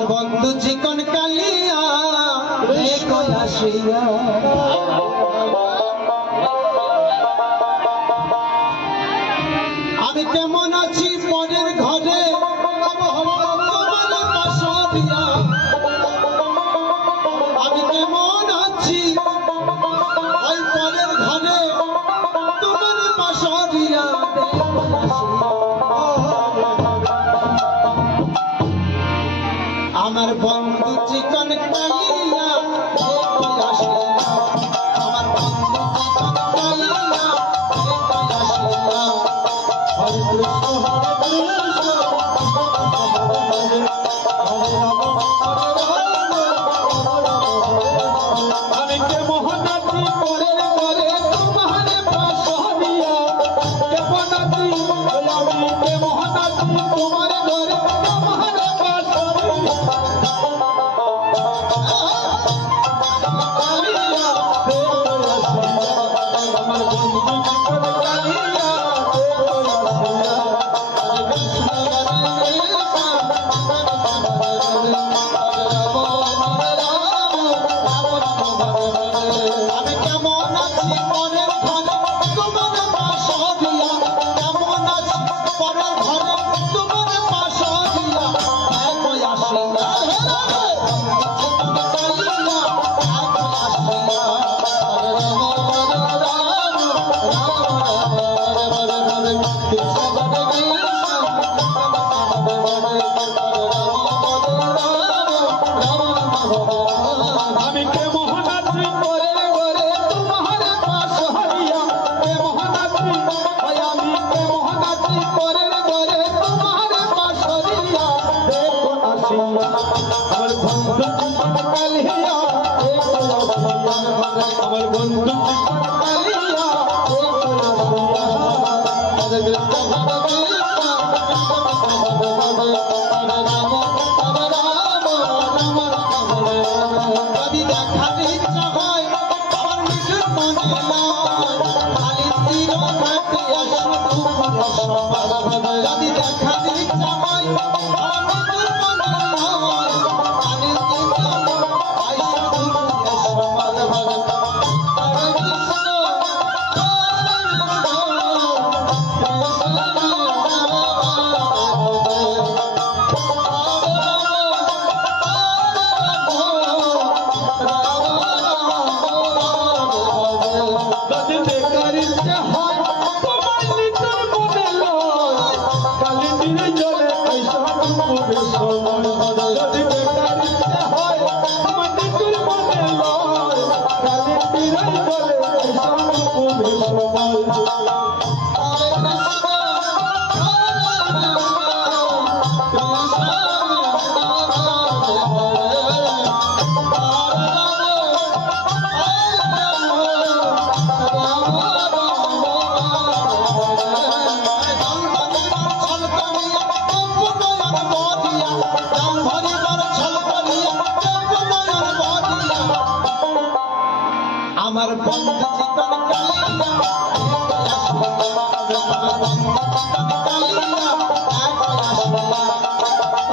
আমার বন্ধু চিকন কালিয়া আসিয়া। আমি কেমন আছি পরের ঘরে? আমি কেমন আছি? ওই পরের ঘরে তোমার বাসা দিয়া আমার বন্ধু।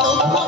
Oh,